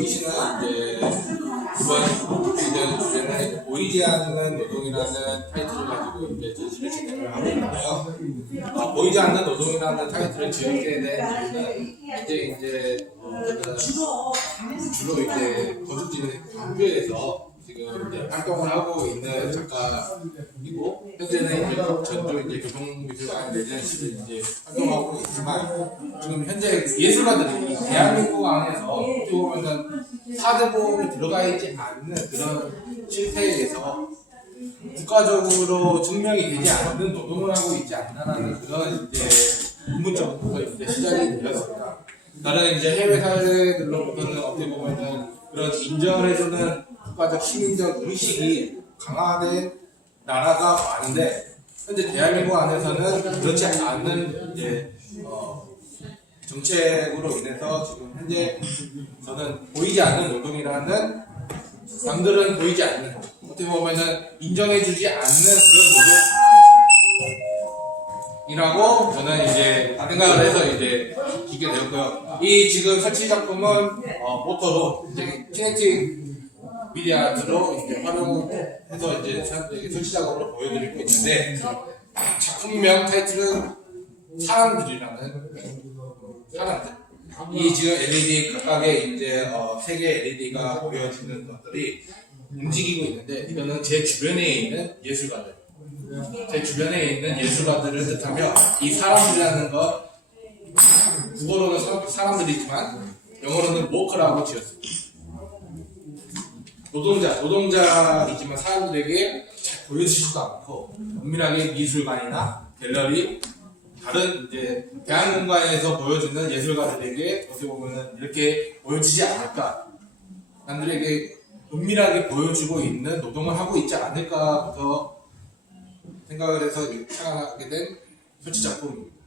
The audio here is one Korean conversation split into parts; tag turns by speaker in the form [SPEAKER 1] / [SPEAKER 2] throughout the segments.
[SPEAKER 1] 보이시는 이제 이번 이제 주제는 보이지 않는 노동이라는 타이틀을 가지고 이제 전시를 진행을 하고 있는데요. 어, 보이지 않는 노동이라는 타이틀을 지었게 된 이유는 이제 이제 어, 제가 주로 이제 거주지는 광주에서 지금 이제 활동을 하고 있는 작가이고 현재는 이제 전주 이제 교통 미술관 레지던시를 이제 활동하고 있지만 지금 현재 예술가들이 이 대한민국 안에서 어떻게 보면은 사대보험이 들어가 있지 않는 그런 실태에서 국가적으로 증명이 되지 않는 노동을 하고 있지 않나라는 그런 이제 의문점부터 이제 시작이 되었습니다. 다른 이제 해외 사회들로부터는 어떻게 보면은 그런 인정을 해주는 국가적 시민적 의식이 강화된 나라가 많은데 현재 대한민국 안에서는 그렇지 않는 이제 어, 정책으로 인해서 지금 현재 저는 보이지 않는 노동이라는 남들은 보이지 않는 어떻게 보면은 인정해주지 않는 그런 노동이라고 저는 이제 생각을 해서 이제 기게 되었고요. 이 지금 설치 작품은 어, 모터로 이제 키네틱 미디어로 이제 활용해서 이제 사람들에게 설치 작업으로 보여드리고 있는데 작품명 타이틀은 사람들이라는 사람들. 이 지금 LED 각각의 이제 어, 세개 LED가 보여지는 것들이 움직이고 있는데 이거는 제 주변에 있는 예술가들, 제 주변에 있는 예술가들을 뜻하며 이 사람들이라는 것 국어로는 사- 사람들이지만 영어로는 워커라고 지었습니다. 노동자, 노동자이지만 사람들에게 잘 보여지지도 않고 은밀하게 미술관이나 갤러리 다른 이제 대한 공간에서 보여주는 예술가들에게 어떻게 보면은 이렇게 보여지지 않을까. 남들에게 은밀하게 보여주고 있는 노동을 하고 있지 않을까부터 생각을 해서 창안하게 된 설치 작품입니다.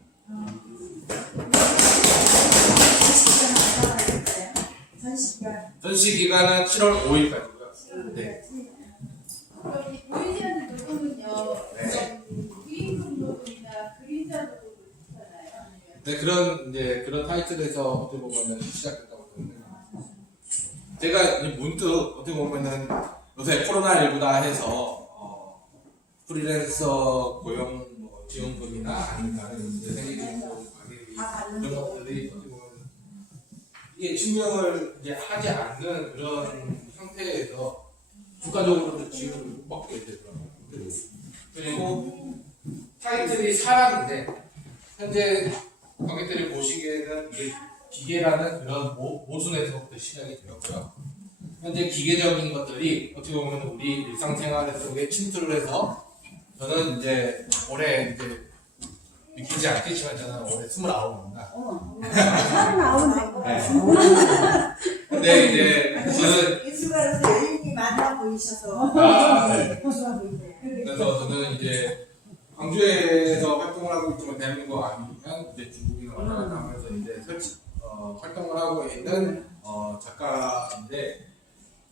[SPEAKER 1] 전시 기간은 7월 5일까지고요. 네.
[SPEAKER 2] 그럼 이 보이지 않는 노동은요,
[SPEAKER 1] 네.
[SPEAKER 2] 위임금 노동이나 그림자 노동을 하잖아요. 아니면
[SPEAKER 1] 네, 그런 이제 그런 타이틀에서 어떻게 보면은 시작됐다고 보는데 제가 문득 어떻게 보면은 요새 코로나 19다 해서 어, 프리랜서 고용 뭐 지원금이나 아니면 생계지원금 이런 것들이 보면 이게 증명을 이제 하지 않는 그런 상태에서 국가적으로도 지원을 못 받게 되더라고요. 그리고 타이틀이 사람인데 현재 관객들이 보시기에는 이게 기계라는 그런 모, 모순에서부터 시작이 되었고요. 현재 기계적인 것들이 어떻게 보면 우리 일상생활 속에 침투를 해서 저는 이제 올해 이제 믿기지 않겠지만 저는 올해 29입니다. 근데 이제 저는
[SPEAKER 3] 예술가로서 여인이 많아 보이셔서
[SPEAKER 1] 아, 네. 그래서 저는 이제 광주에서 활동을 하고 있지만 대한민국 아니면 이제 중국이나 왔다 갔다 하면서 이제 설치 어, 활동을 하고 있는 어, 작가인데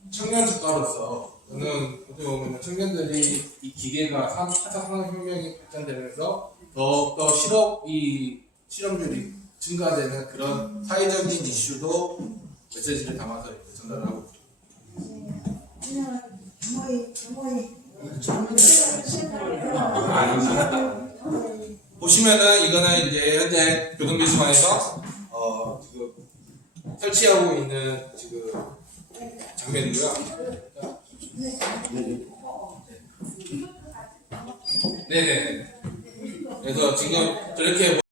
[SPEAKER 1] 청년 작가로서 저는 어떻게 보면 청년들이 이 기계가 4차 산업혁명이 발전되면서 더욱더 실업이 실업률이 증가되는 그런 사회적인 이슈도 메시지를 담아서 전달을 하고 있습니다. 아닙니다. 이거는 이제 현재 교동미술관에서 어 지금 설치하고 있는 지금 장면이고요. 네네네. 그래서 지금 저렇게